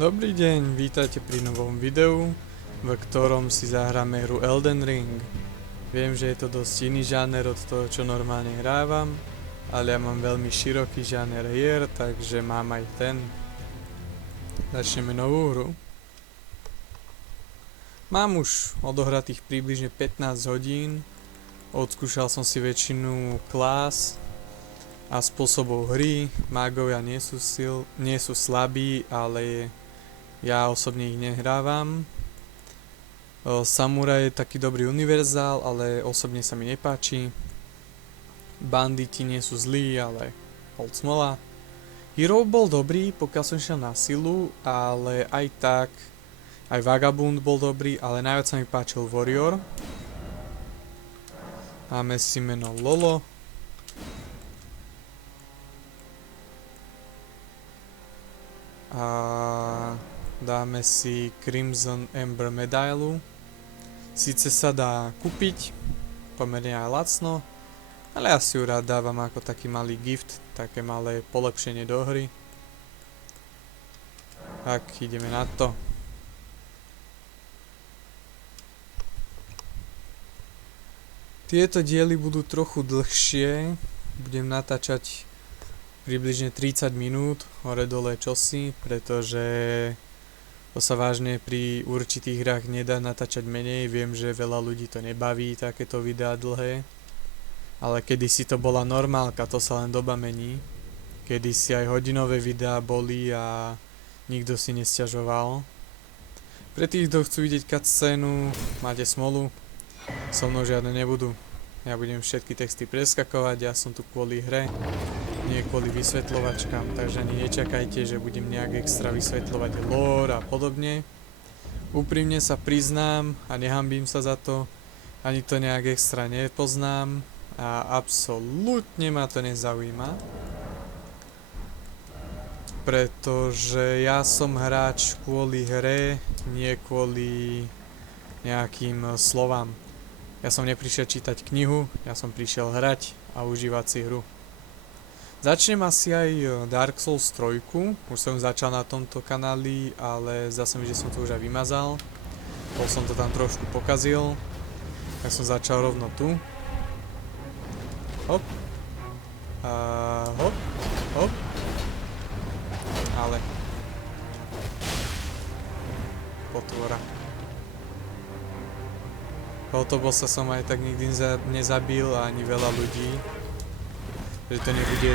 Dobrý deň, vítajte pri novom videu, v ktorom si zahráme hru Elden Ring. Viem, že je to dosť iný žáner od toho, čo normálne hrávam, ale ja mám veľmi široký žáner hier, takže mám aj ten. Začneme novú hru. Mám už odohratých približne 15 hodín, odskúšal som si väčšinu klás a spôsobov hry. Mágovia nie sú slabí, ale ja osobne ich nehrávam. Samuraj je taký dobrý univerzál, ale osobne sa mi nepáči. Banditi nie sú zlí, ale hold smola. Hero bol dobrý, pokiaľ som šiel na silu, ale aj tak aj Vagabund bol dobrý, ale najviac sa mi páčil Warrior. Máme si meno Lolo. A dáme si Crimson Ember medailu. Sice sa dá kúpiť, pomerne aj lacno, ale ja si ju rád dávam ako taký malý gift, také malé polepšenie do hry. Tak, ideme na to. Tieto diely budú trochu dlhšie, budem natáčať približne 30 minút, hore dole čosi, pretože to sa vážne pri určitých hrách nedá natáčať menej. Viem, že veľa ľudí to nebaví, takéto videá dlhé, ale kedysi to bola normálka, to sa len doba mení. Kedysi aj hodinové videá boli a nikto si nesťažoval. Pre tých, kto chcú vidieť cutscénu, máte smolu, so mnou žiadne nebudú. Ja budem všetky texty preskakovať, ja som tu kvôli hre, nie kvôli vysvetľovačkám, takže ani nečakajte, že budem nejak extra vysvetľovať lore a podobne. Úprimne sa priznám a nehanbím sa za to, ani to nejak extra nepoznám a absolútne ma to nezaujíma. Pretože ja som hráč kvôli hre, nie kvôli nejakým slovám. Ja som neprišiel čítať knihu, ja som prišiel hrať a užívať si hru. Začnem asi aj Dark Souls 3, už som začal na tomto kanáli, ale zdá sa mi, že som to už aj vymazal. Bol som to tam trošku pokazil, tak som začal rovno tu. Hop. A hop, hop. Ale. Potvora. Tohoto bossa som aj tak nikdy nezabil a ani veľa ľudí. Takže to nebude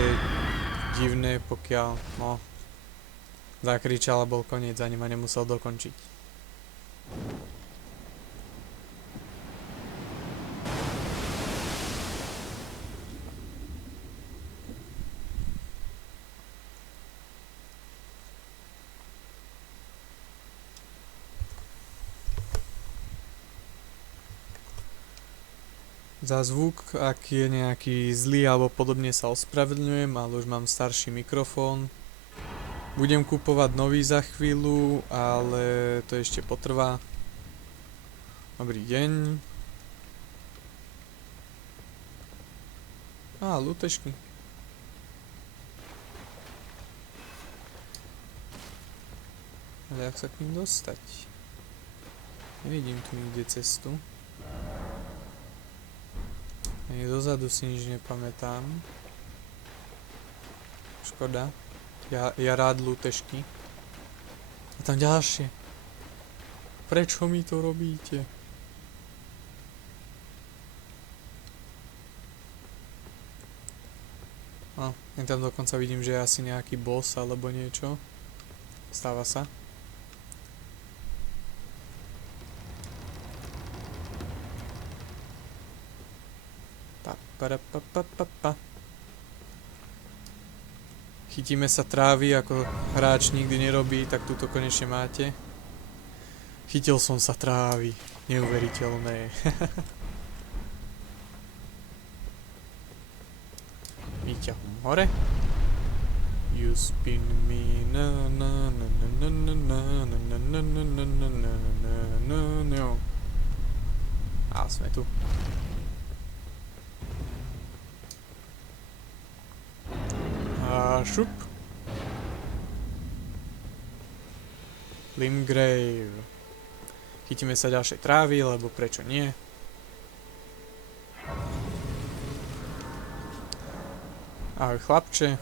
divné, pokiaľ, no, zakričal a bol koniec, ani ma nemusel dokončiť. Za zvuk, ak je nejaký zlý alebo podobne, sa ospravedlňujem, ale už mám starší mikrofón. Budem kupovať nový za chvíľu, ale to ešte potrvá. Dobrý deň. Á, lútešky. Ale jak sa k ním dostať? Nevidím tu nikde cestu. Ani dozadu si nič nepamätám. Škoda. Ja rád lútešky. A tam ďalšie. Prečo mi to robíte? No, tam dokonca vidím, že je asi nejaký boss alebo niečo. Stáva sa. Chytíme sa trávy, ako hráč nikdy nerobí, tak túto konečne máte. Chytil som sa trávy, neuveriteľné. Vyťahom hore. You spin me na na na na na na na na na na na na na na na. A sme tu. A šup. Limgrave. Chytíme sa ďalšej trávy, lebo prečo nie? Ahoj chlapče.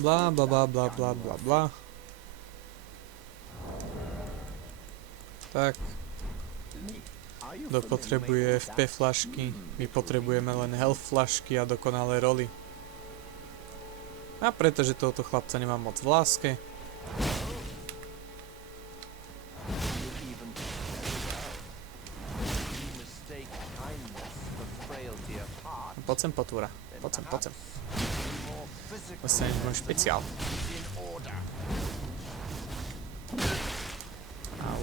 Bla bla bla bla bla bla bla. Tak. Kto potrebuje FP flašky? My potrebujeme len health flašky a dokonalé roly. A pretože tohoto chlapca nemám moc v láske. Poď sem, potúra. Poď sem, poď sem. Dostaneš môj špeciál. Au.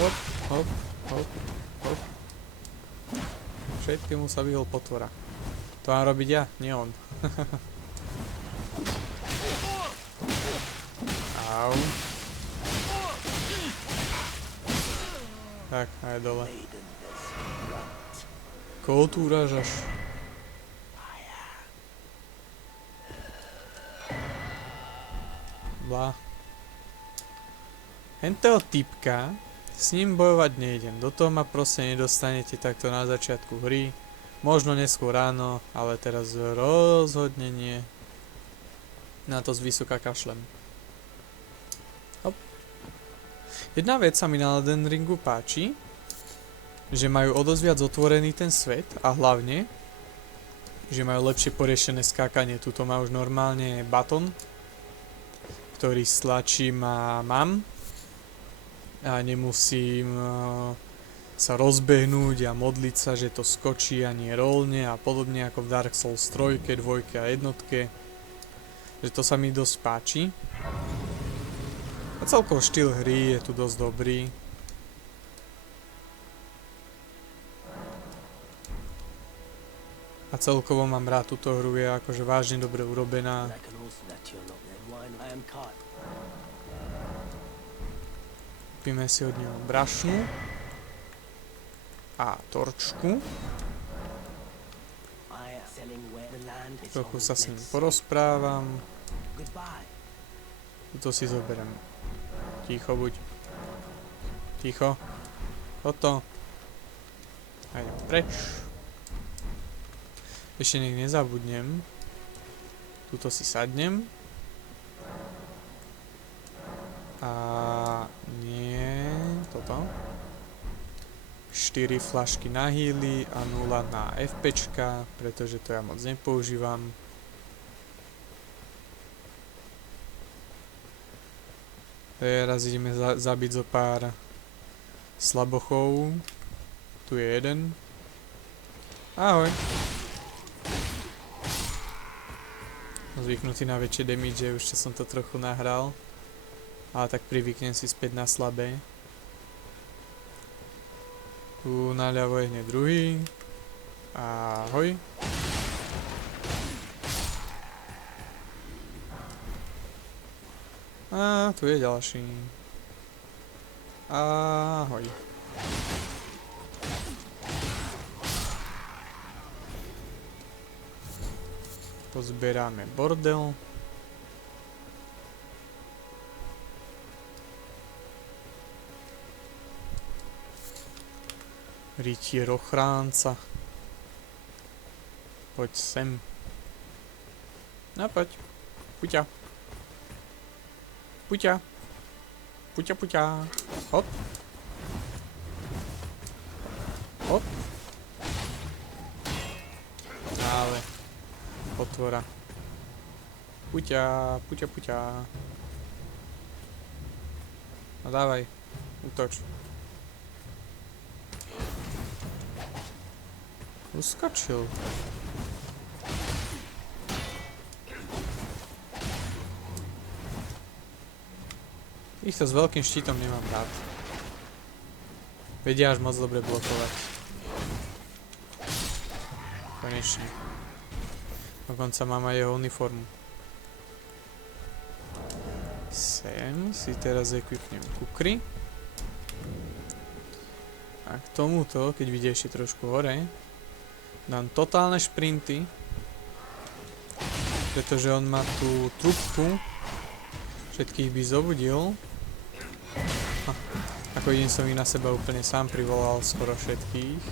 Hop, hop, hop, hop. Všetkému sa vyhol potúra. To mám robiť ja, nie on. Au. Tak, aj dole. Koho tu urážaš? Blá. Hentého typka, s ním bojovať nejdem. Do toho ma proste nedostanete takto na začiatku hry. Možno neskôr ráno, ale teraz rozhodne nie. Na to zvysoka kašlem. Hop. Jedna vec sa mi na Elden Ringu páči, že majú o dosť viac otvorený ten svet a hlavne, že majú lepšie poriešené skákanie. Tuto má už normálne baton, ktorý stlačím a mám a nemusím sa rozbehnúť a modliť sa, že to skočí a nie rollne a podobne ako v Dark Souls 3, 2 a 1. Že to sa mi dosť páči. A celkovo štýl hry je tu dosť dobrý. A celkovo mám rád túto hru, je akože vážne dobre urobená. Kúpime si od neho brašnu a torčku. Trochu sa s ním porozprávam. Toto si zoberiem. Ticho buď. Ticho. Toto. A idem preč. Ešte nech nezabudnem. Tuto si sadnem. A nie, toto. 4 flašky na healy a 0 na FPčka, pretože to ja moc nepoužívam. Teraz ideme zabiť zo pár slabochov. Tu je jeden. Ahoj. Zvyknutý na väčšie damage, už čo som to trochu nahral. Ale tak privyknem si späť na slabé. Tu naľavo je hneď druhý. Ahoj. A tu je ďalší. Ahoj. Pozberáme bordel. Rytier ochránca. Poď sem. No poď. Puťa. Puťa. Puťa, puťa. Hop. Hop. Ale. Potvora. Puťa, puťa, puťa. No dávaj. Útoč. Uskočil. Týchto s veľkým štítom nemám rád. Vedia až moc dobre blokovať. Konečne. Dokonca mám aj jeho uniformu. Sem si teraz equipnem kukry. A k tomuto, keď vidie ešte trošku hore, dám totálne šprinty. Pretože on má tú trubku. Všetkých by zobudil. Ako vidím, som ich na seba úplne sám privolal skoro všetkých.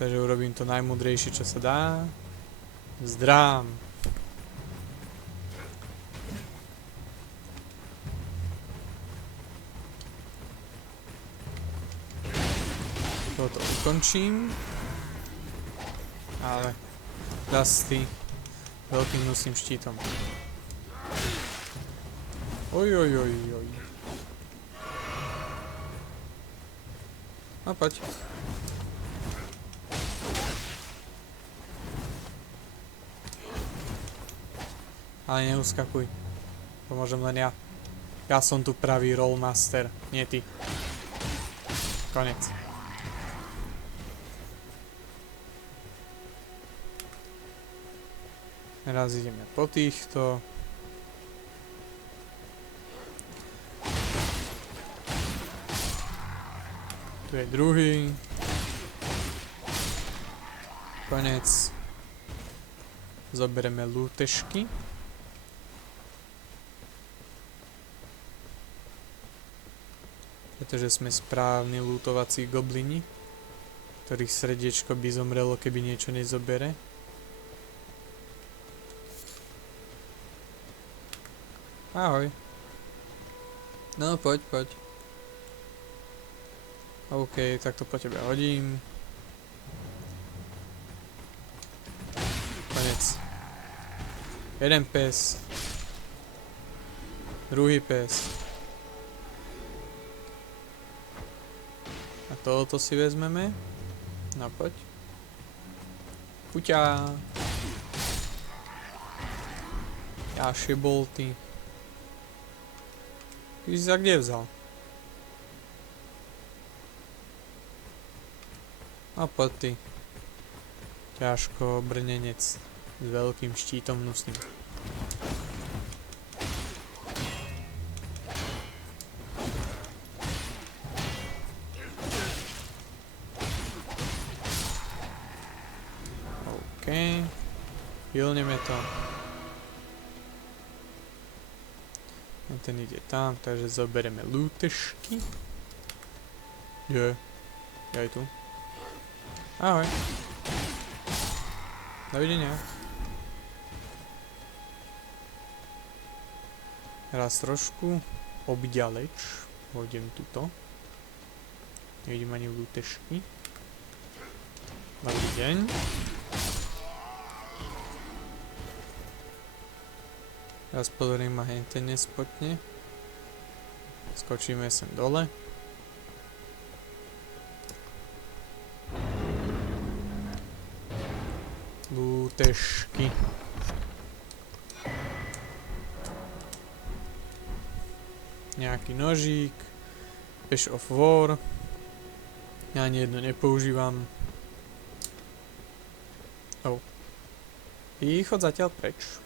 Takže urobím to najmudrejšie, čo sa dá. Zdrám. Toto ukončím. Ale Dusty veľkým nosným štítom. Oj. No poď. Ale neuskakuj. To môžem len ja. Ja som tu pravý rollmaster, nie ty. Konec. Teraz ideme po týchto. Tu je druhý. Konec. Zoberieme lútešky. Pretože sme správni lútovací goblini, ktorých srdiečko by zomrelo, keby niečo nezobere. Ahoj. No poď. OK, tak to po tebe hodím. Konec. Jeden pes. Druhý pes. A toto si vezmeme. No poď. Puťa. Ďalšie bolty. Ty si sa kde vzal? A poď ty. Ťažko brnenec s veľkým štítom nosným. OK. Hilneme to. Ten ide tam, takže zoberieme lútešky. Je aj tu. Ahoj. Dovidenia. Raz trošku obďaleč. Hodím tuto. Nevidím ani lútešky. Dobrý deň. Teraz pozorím, ma henten nespotne. Skočíme sem dole. Lútešky. Nejaký nožík. Ash of War. Ja ani jedno nepoužívam. Chod zatiaľ preč.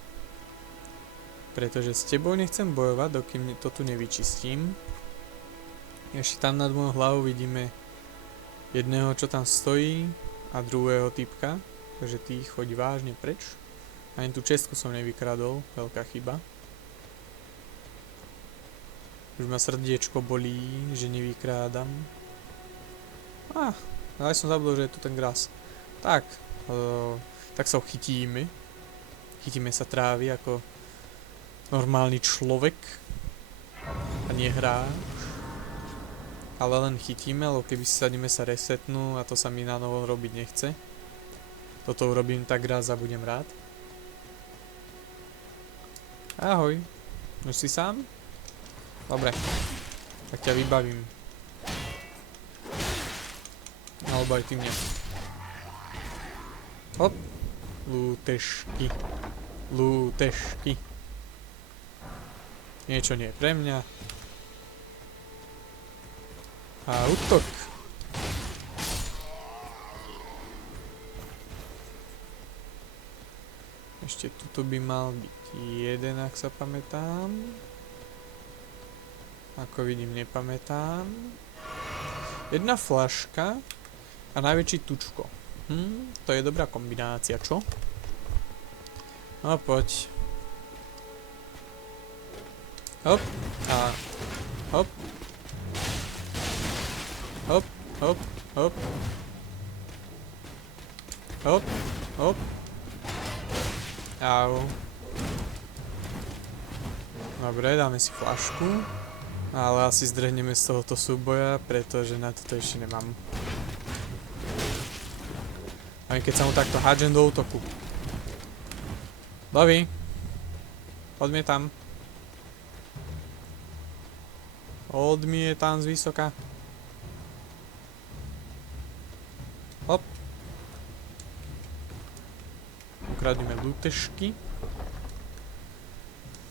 Pretože s tebou nechcem bojovať, dokým to tu nevyčistím. Ešte tam nad mojou hlavou vidíme jedného, čo tam stojí, a druhého typka. Takže ty choď vážne preč. Ani tú čestku som nevykradol, veľká chyba. Už ma srdiečko bolí, že nevykrádam. Ale som zabudol, že je tu ten gras. Tak sa ho chytíme. Chytíme sa trávy ako normálny človek a nie hráč, ale len chytíme, lebo keby si sadíme sa resetnú a to sa mi na novo robiť nechce. Toto urobím tak raz a budem rád. Ahoj, už si sám? Dobre, tak ťa vybavím. Alebo aj ty mňa. Hop, lútešky, lútešky. Niečo nie je pre mňa. A útok. Ešte tuto by mal byť jeden, ak sa pamätám. Ako vidím, nepamätám. Jedna fľaška a najväčší tučko. To je dobrá kombinácia, čo? No poď. Hop. A hop. Hop, hop, hop. Hop, hop. Au. Dobre, dáme si flašku. Ale asi zdrhneme z tohoto súboja, pretože na toto ešte nemám. Aj keď sa mu takto hádžem do útoku. Bobby. Odmietam. Odmietam z vysoka. Hop. Ukradneme lútešky.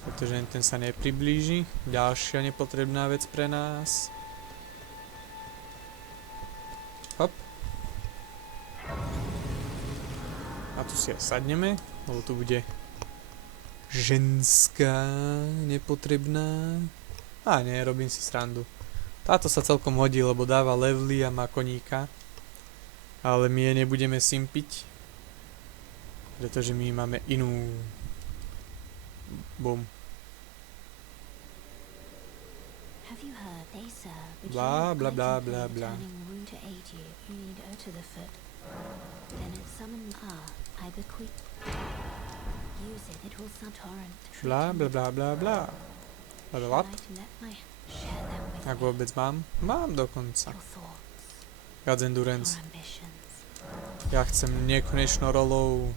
Pretože ten sa nepriblíži. Ďalšia nepotrebná vec pre nás. Hop. A tu si aj sadneme, lebo tu bude ženská nepotrebná. A nie, robím si srandu. Táto sa celkom hodí, lebo dáva levely a má koníka. Ale my je nebudeme simpiť. Pretože my máme inú. Bum. Bla bla bla bla bla. Bla bla bla bla bla. Level up. Ak vôbec mám? Mám dokonca. Viac endurance. Ja chcem nekonečnú rolou.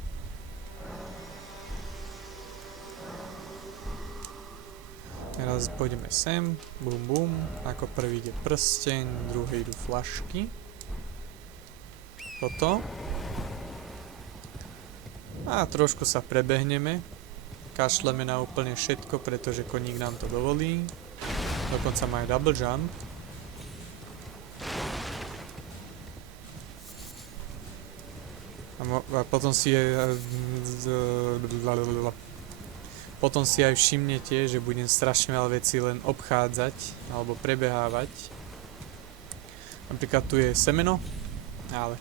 Teraz pôjdeme sem, bum bum, ako prvý ide prsteň, druhý idú flašky. Toto. A trošku sa prebehneme. Kašleme na úplne všetko, pretože koník nám to dovolí. Dokonca má aj double jump. A potom si Potom si aj všimnete, že budem strašne veľa vecí len obchádzať alebo prebehávať. Napríklad tu je semeno, ale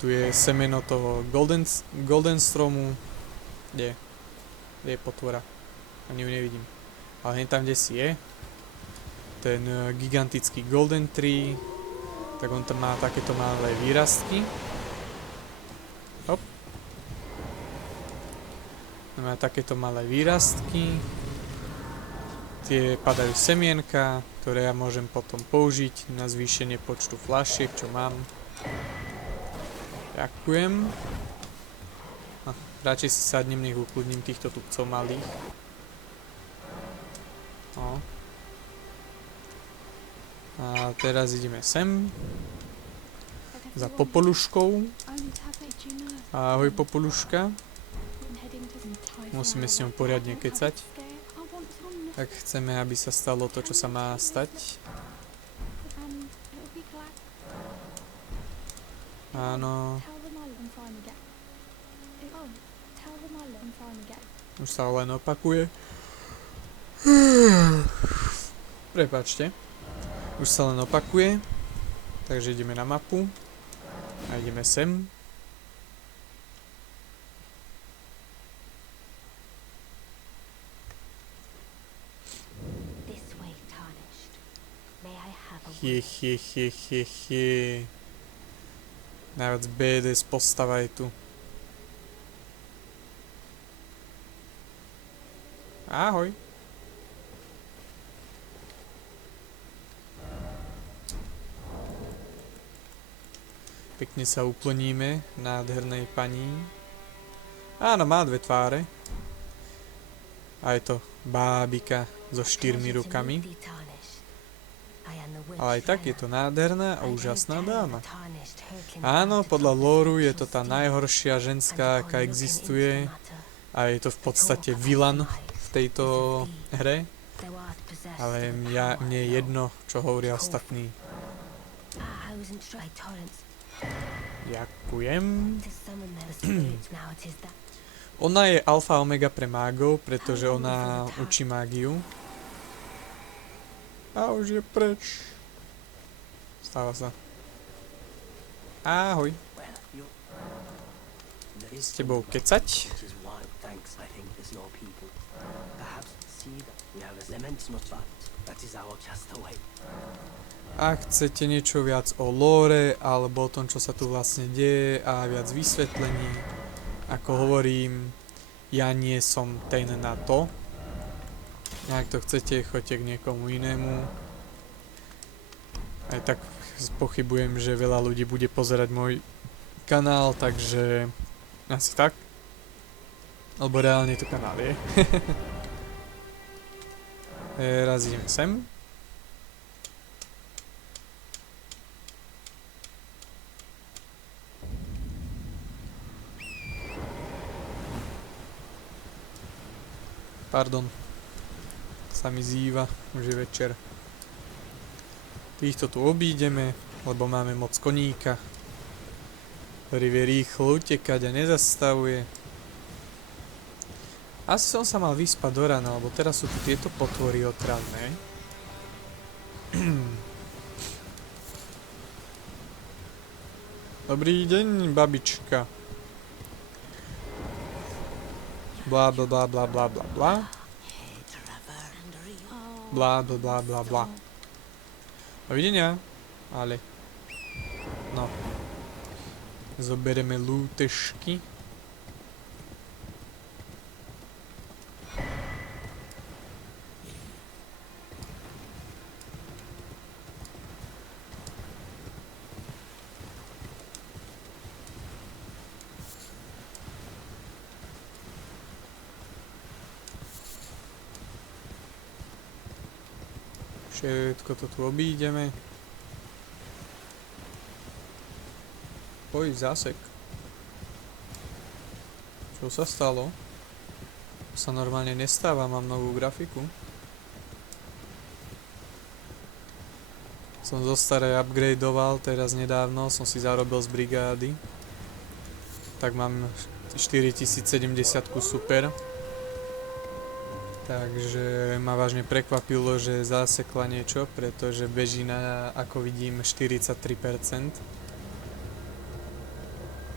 tu je semeno toho golden stromu. Kde je potvora? Ani ju nevidím. Ale hneď tam, kde si je ten gigantický golden tree, tak on tam má takéto malé výrastky. Hop. Má takéto malé výrastky. Tie padajú semienka, ktoré ja môžem potom použiť na zvýšenie počtu fľašiek, čo mám. Ďakujem. Radšej si sadnem, nech ukludním týchto tupcov malých. No. A teraz ideme sem. Za popoluškou. Ahoj popoluška. Musíme s ňou poriadne kecať. Tak chceme, aby sa stalo to, čo sa má stať. Áno. Už sa len opakuje. Prepáčte. Už sa len opakuje. Takže ideme na mapu. A ideme sem. Hehehehehe. Najviac BDS postava je tu. Ahoj. Pekne sa uplníme nádhernej pani. Áno, má dve tváre. A je to bábika so 4 rukami. Ale aj tak je to nádherná a úžasná dáma. Áno, podľa lóru je to tá najhoršia ženská, aká existuje. A je to v podstate vilan v tejto hre. Ale mne je jedno, čo hovoria ostatní. Ďakujem. Ona je alfa omega pre mágov, pretože ona učí mágiu. A už je preč. Stáva sa. Ahoj. S tebou kecať? is no people. Perhaps see that we have a cement not bad. That is our castaway. Ak chcete niečo viac o lore, alebo o tom, čo sa tu vlastne deje a viac vysvetlení, ako hovorím, ja nie som ten na to. Ak to chcete, choďte k niekomu inému. Aj tak pochybujem, že veľa ľudí bude pozerať môj kanál, takže asi tak. Alebo reálne to kanál je. Teraz ideme sem. Pardon. Sa mi zýva, už je večer. Týchto tu obídeme, lebo máme moc koníka, ktorý vie rýchlo utekať a nezastavuje. Asi som sa mal vyspať do rána, lebo teraz sú tu tieto potvory otravné. Dobrý deň, babička. Blá bla bla bla bla bla bla. Blá bla bla bla bla. Dovidenia. Ale. No. Zobereme lútešky. Všetko to tu obídeme. Oj, zásek. Čo sa stalo? To sa normálne nestáva, mám novú grafiku. Som zo starej upgradeoval, teraz nedávno som si zarobil z brigády. Tak mám 4070 super. Takže ma vážne prekvapilo, že zasekla niečo, pretože beží na, ako vidím, 43%.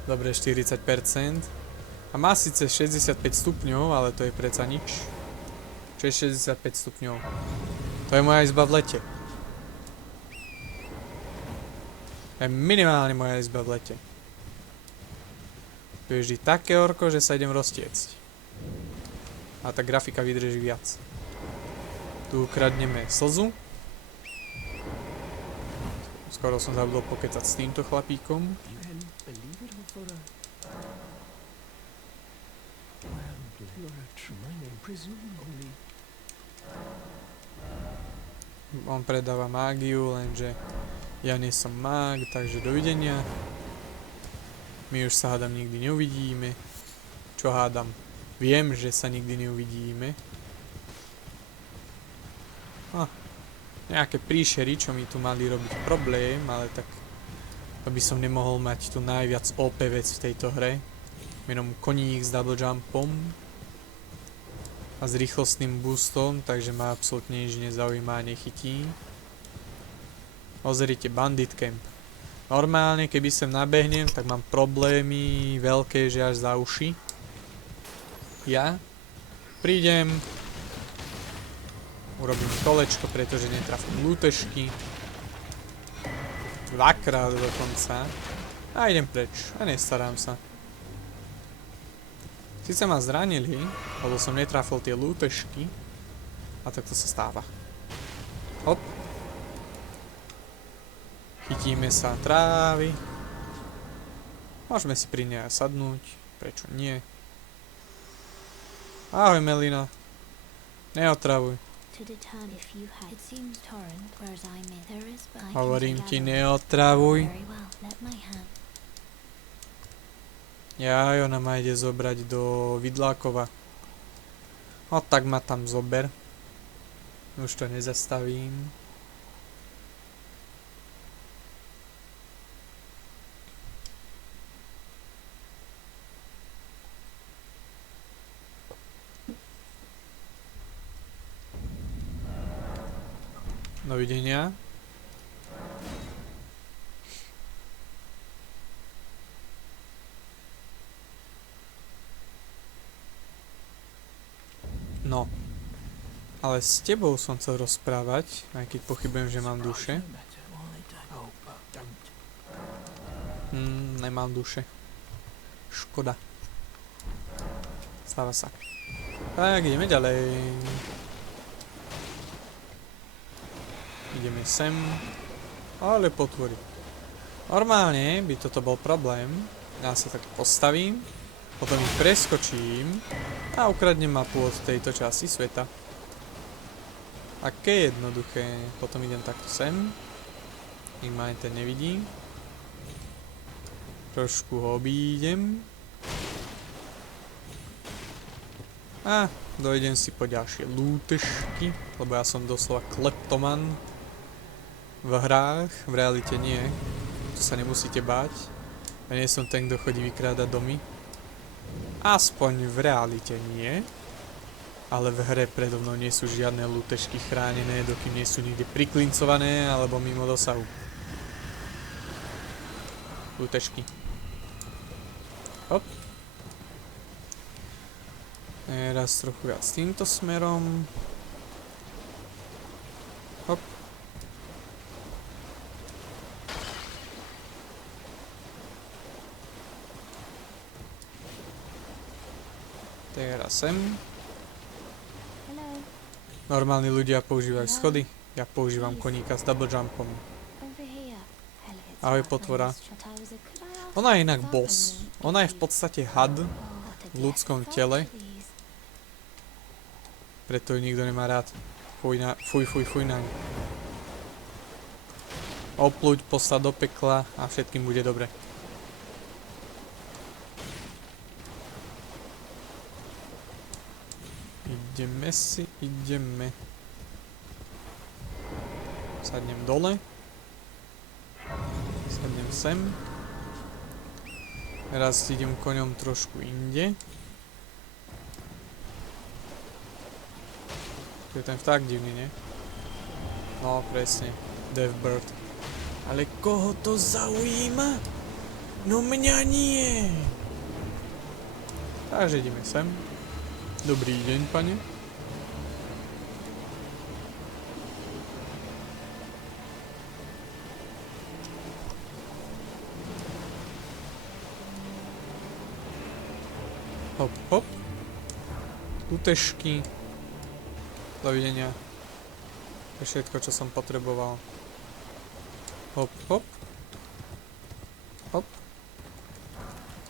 Dobre, 40%. A má síce 65 stupňov, ale to je predsa nič. Čo je 65 stupňov? To je moja izba v lete. To je minimálne moja izba v lete. To je vždy také horko, že sa idem roztiecť. A tá grafika vydrží viac. Tu ukradneme slzu. Skoro som zabudol pokecať s týmto chlapíkom. On predáva mágiu, lenže ja nie som mág, takže dovidenia. My už sa hádam nikdy neuvidíme. Čo hádam? Viem, že sa nikdy neuvidíme. Nejaké príšery, čo mi tu mali robiť problém, ale tak to by som nemohol mať tu najviac OP vec v tejto hre. Menom koník s double jumpom a s rýchlostným boostom, takže ma absolútne nič nezaujíma a nechytí. Pozrite, Bandit Camp. Normálne, keby sem nabehnem, tak mám problémy veľké, že až za uši. Ja prídem, urobím kolečko, pretože netrafím lútešky. Dvakrát dokonca. A idem preč. A nestarám sa. Sice ma zranili, lebo som netrafil tie lútešky. A tak to sa stáva. Hop. Chytíme sa trávy. Môžeme si pri nej sadnúť. Prečo nie? Ahoj, Melina. Neotravuj. Hovorím ti, neotravuj. Jaj, ona ma ide zobrať do Vidlákova. No tak ma tam zober. Už to nezastavím. Dovidenia. No. Ale s tebou som chcel rozprávať, aj keď pochybujem, že mám duše. Oh, don't. Nemám duše. Škoda. Stáva sa. Tak, ideme ďalej. Ideme sem. Ale potvory. Normálne by toto bol problém. Ja sa tak postavím, potom ich preskočím a ukradnem mapu od tejto časti sveta. Aké jednoduché. Potom idem takto sem. Nik ma aj ten nevidí. Trošku ho obídem. A dojdem si po ďalšie lútešky, lebo ja som doslova kleptoman v hrách, v realite nie. Tu sa nemusíte báť. Ja nie som ten, kto chodí vykrádať domy. Aspoň v realite nie. Ale v hre predo mnou nie sú žiadne lútešky chránené, dokým nie sú nikde priklincované alebo mimo dosahu. Lútešky. Hop. Teraz trochu viac týmto smerom. Hop. Teraz sem. Normálni ľudia používajú schody, ja používam koníka s double jumpom. Ahoj potvora. Ona je inak boss. Ona je v podstate had v ľudskom tele. Preto ju nikto nemá rád. Fuj naň. Opluť, poslať do pekla a všetkým bude dobre. Ideme. Sadnem dole. Sadnem sem. Teraz idem koňom trošku inde. Tu je ten vták divný, nie? No, presne. Deathbird. Ale koho to zaujíma? No mňa nie. Takže ideme sem. Dobrý deň, pane. Hop, hop. Lútešky. Dovidenia. To je všetko, čo som potreboval. Hop, hop. Hop.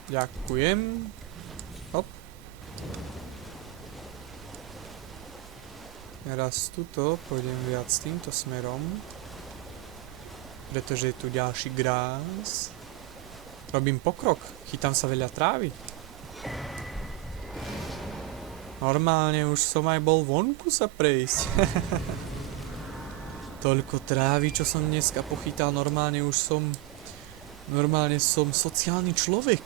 Ďakujem. Hop. Teraz tuto pôjdem viac týmto smerom. Pretože je tu ďalší grás. Robím pokrok. Chytám sa veľa trávy. Normálne už som aj bol vonku sa prejsť. Toľko trávy, čo som dneska pochytal, normálne som sociálny človek.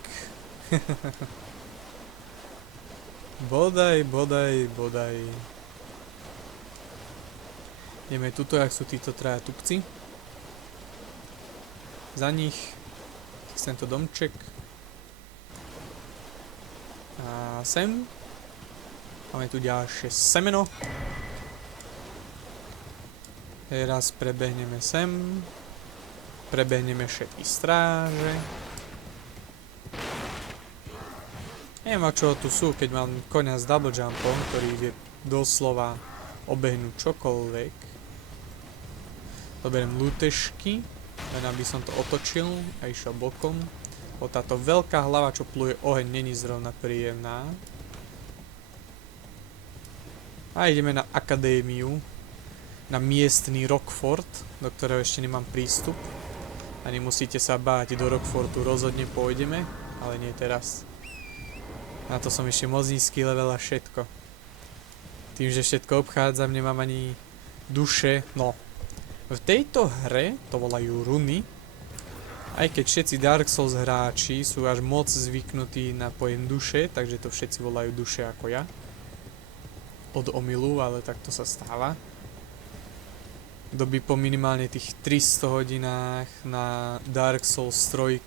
Bodaj. Ideme tuto, jak sú títo traja tupci. Za nich tento domček. A sem. Máme tu ďalšie semeno. Teraz prebehneme sem. Prebehneme všetky stráže. Neviem, o čo tu sú, keď mám koňa s double jumpom, ktorý vie doslova obehnúť čokoľvek. Zoberiem lútešky, len aby som to otočil a išiel bokom. O táto veľká hlava, čo pluje oheň, není zrovna príjemná. A ideme na akadémiu, na miestny Rockford, do ktorého ešte nemám prístup. A nemusíte sa báť, do Rockfordu rozhodne pôjdeme, ale nie teraz. Na to som ešte moc nízky level a všetko. Tým, že všetko obchádzam, nemám ani duše, no. V tejto hre to volajú runy, aj keď všetci Dark Souls hráči sú až moc zvyknutí na pojem duše, takže to všetci volajú duše ako ja. Od omylu, ale takto sa stáva. Kto by po minimálne tých 300 hodinách na Dark Souls 3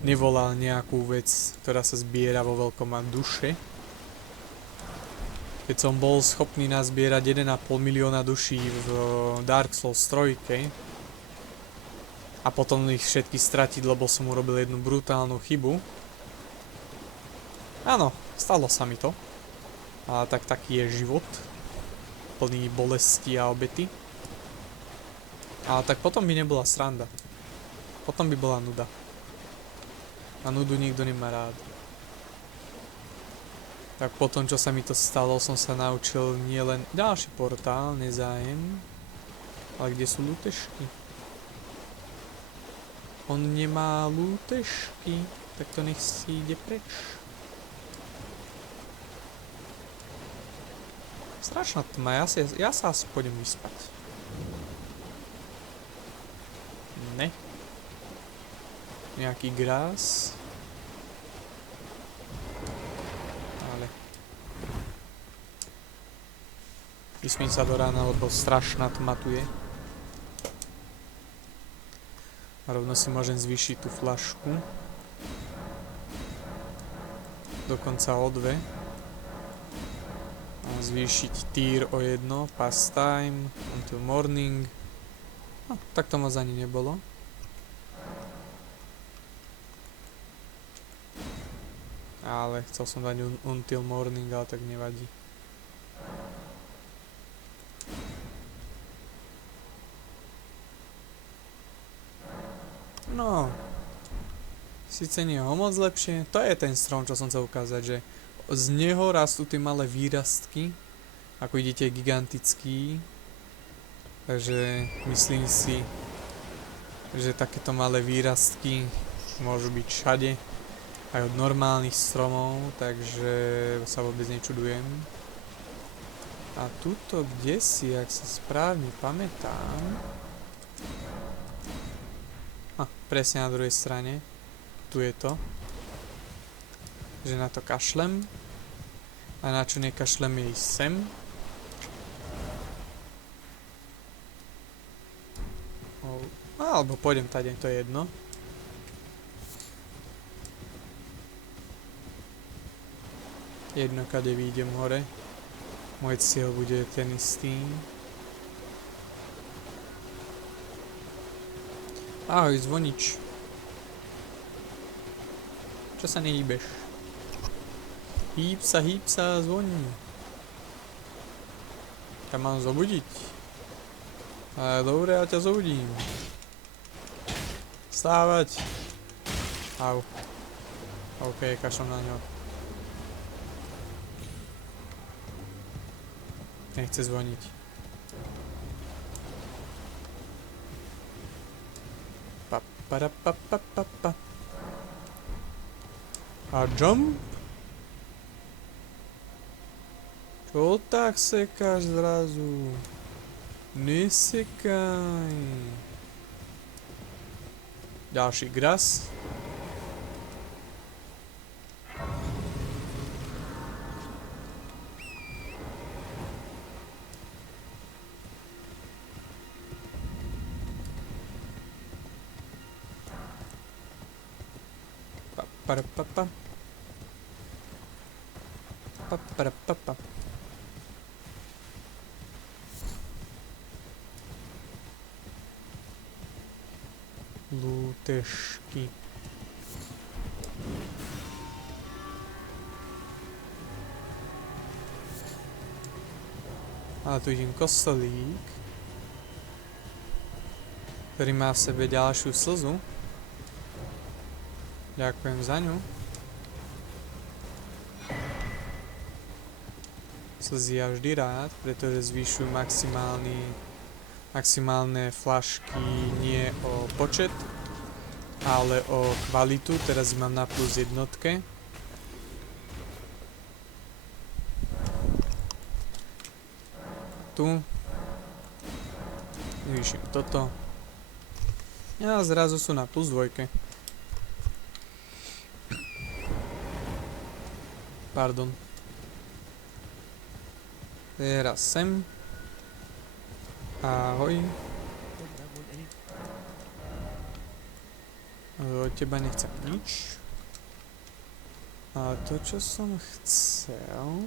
nevolal nejakú vec, ktorá sa zbiera vo veľkom a duše. Keď som bol schopný nazbierať 1,5 milióna duší v Dark Souls 3 a potom ich všetky stratiť, lebo som urobil jednu brutálnu chybu. Áno, stalo sa mi to. A tak taký je život. Plný bolesti a obety. Ale tak potom by nebola sranda. Potom by bola nuda. A nudu nikto nemá rád. Tak potom, čo sa mi to stalo, som sa naučil nielen ďalší portál, nezájem. Ale kde sú lútešky? On nemá lútešky, tak to nech si ide preč. Strašná tma, ja sa asi pôjdem vyspať. Ne. Nejaký grás. Ale vyspím sa do rána, lebo strašná tma tu je. A rovno si môžem zvýšiť tú flašku. Dokonca o 2. A zvýšiť tier o 1. Pastime. Until morning. No, tak to moc ani nebolo. Ale chcel som dať until morning, ale tak nevadí. No. Sice nie ho moc lepšie. To je ten strom, čo som chcel ukázať, že z neho rastú tie malé výrastky. Ako vidíte, je gigantický. Takže myslím si, že takéto malé výrastky môžu byť všade. Aj od normálnych stromov, takže sa vôbec nečudujem. A tuto kdesi, ak sa správne pamätám... presne na druhej strane. Tu je to. Že na to kašlem. A na čo nekašlem je ísť sem. Alebo pôjdem tady, to je jedno. Jedno, kade výjdem hore. Môj cieľ bude ten istý. Ahoj, zvonič. Čo sa nehýbeš? Hýb sa, zvoní. Ťa mám zobudiť. Ale dobre, ja ťa zobudím. Vstávať. Au. OK, kašlem na ňo. Nechce zvoniť. Pa. A jump? Čo tak sekáš zrazu? Nesekaj. Ďalší gras. Pa. Pa. Lútešky. Ale tu vidím kostolík, ktorý má v sebe ďalšiu slzu. Ďakujem za ňu. Slzy ja vždy rád, pretože zvyšujú maximálne flašky nie o počet, ale o kvalitu. Teraz ich mám na plus jednotke. Tu zvýšim toto. A zrazu sú na plus dvojke. Pardon. Teraz sem. Ahoj. Od teba nechcem nič. A to, čo som chcel...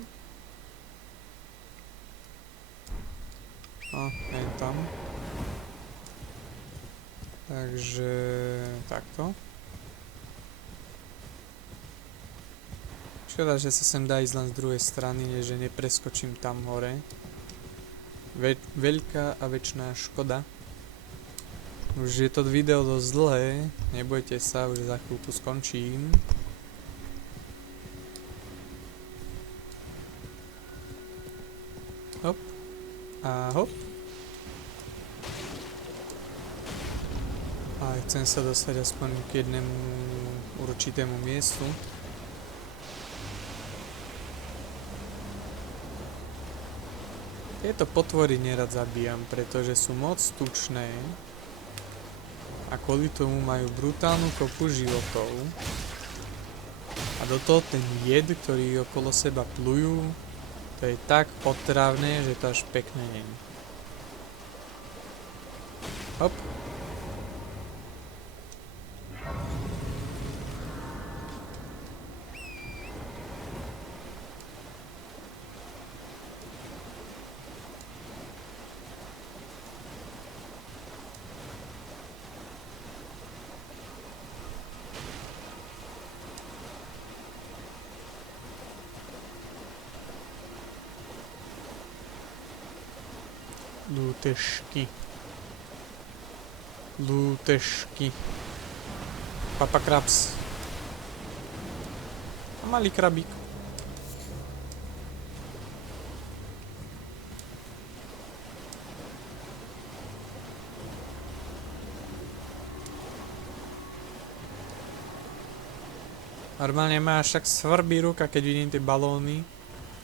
A, jen tam. Takže takto. Škoda, že sa sem dá ísť len z druhej strany, že nepreskočím tam hore. Veľká a väčšiná škoda. Už je to video dosť dlhé, nebojte sa, už za chvíľku skončím. Hop. A hop. A chcem sa dostať aspoň k jednému určitému miestu. Tieto potvory nerad zabíjam, pretože sú moc tučné a kvôli tomu majú brutálnu kopu životov. A do toho ten jed, ktorý okolo seba plujú, to je tak otravné, že to až pekné není. Hop. Lútešky. Lútešky. Papa Krabs. A malý krabík. Normálne ma až tak svrbí ruka, keď vidím tie balóny.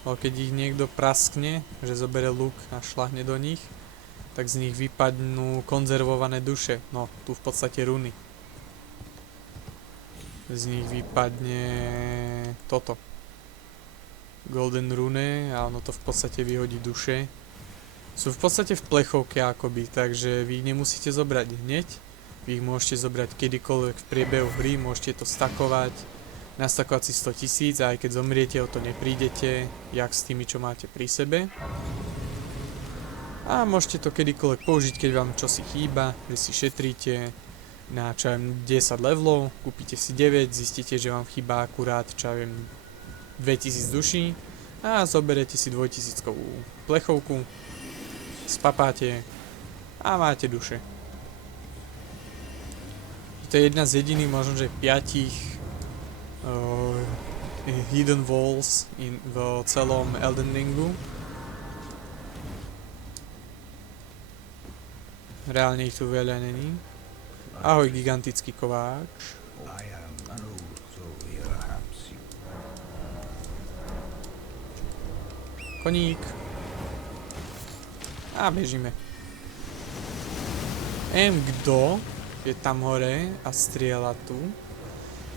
O, keď ich niekto praskne, že zobere luk a šľahne do nich, tak z nich vypadnú konzervované duše. No, tu v podstate runy. Z nich vypadne toto. Golden rune a ono to v podstate vyhodí duše. Sú v podstate v plechovke akoby, takže vy ich nemusíte zobrať hneď. Vy ich môžete zobrať kedykoľvek v priebehu hry, môžete to stakovať. Nastakovať si 100 000 a aj keď zomriete, o to neprídete, jak s tými, čo máte pri sebe. A môžete to kedykoľvek použiť, keď vám čosi chýba, že si šetríte na čo viem 10 levelov, kúpite si 9, zistíte, že vám chýba akurát čo viem 2000 duší a zoberete si 2000-kovú plechovku, spapáte a máte duše. To je jedna z jediných, možno že 5 hidden walls v celom Elden Ringu. Reálne ich tu veľa není. Ahoj, gigantický kováč. Koník. A bežíme. Kto je tam hore a strieľa tu.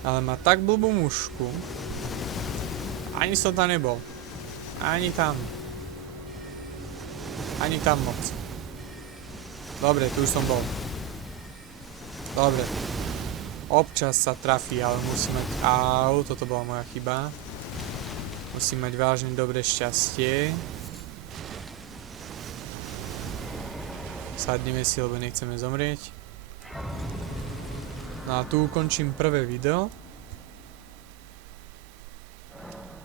Ale má tak blbú mušku. Ani som tam nebol. Ani tam. Ani tam moc. Dobre, tu už som bol. Dobre. Občas sa trafí, ale musí mať... Au, toto bola moja chyba. Musí mať vážne dobré šťastie. Sadneme si, lebo nechceme zomrieť. No a tu ukončím prvé video.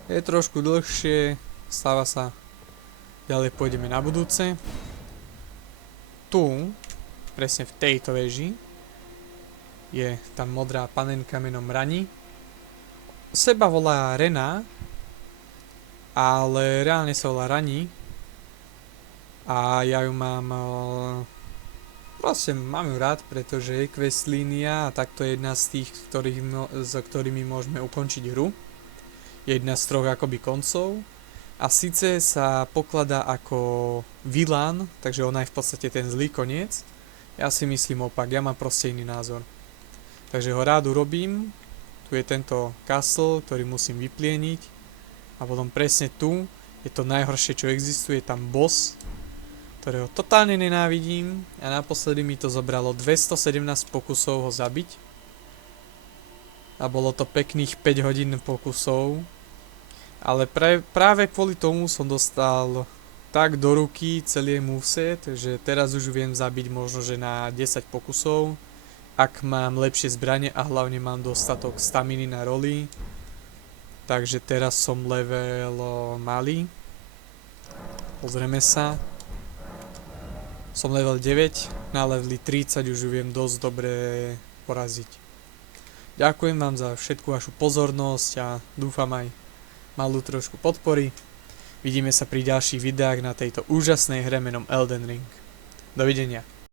Je trošku dlhšie, stáva sa. Ďalej pôjdeme na budúce. Tu, presne v tejto veži, je tá modrá panenka menom Rani. Seba volá Rena, ale reálne sa volá Rani. A ja ju mám... Proste mám ju rád, pretože je quest línia a takto je jedna z tých, s ktorými môžeme ukončiť hru. Je jedna z troch akoby koncov. A síce sa pokladá ako vilán, takže ona je v podstate ten zlý koniec. Ja si myslím opak, ja mám proste iný názor. Takže ho rád urobím. Tu je tento castle, ktorý musím vyplieniť. A potom presne tu je to najhoršie, čo existuje, je tam boss, ktorého totálne nenávidím a naposledy mi to zobralo 217 pokusov ho zabiť. A bolo to pekných 5 hodín pokusov. Ale práve kvôli tomu som dostal tak do ruky celý moveset, že teraz už viem zabiť možno že na 10 pokusov, ak mám lepšie zbranie a hlavne mám dostatok staminy na roli. Takže teraz som level malý. Pozrieme sa. Som level 9, na leveli 30 už viem dosť dobre poraziť. Ďakujem vám za všetku vašu pozornosť a dúfam aj malú trošku podpory. Vidíme sa pri ďalších videách na tejto úžasnej hre menom Elden Ring. Dovidenia.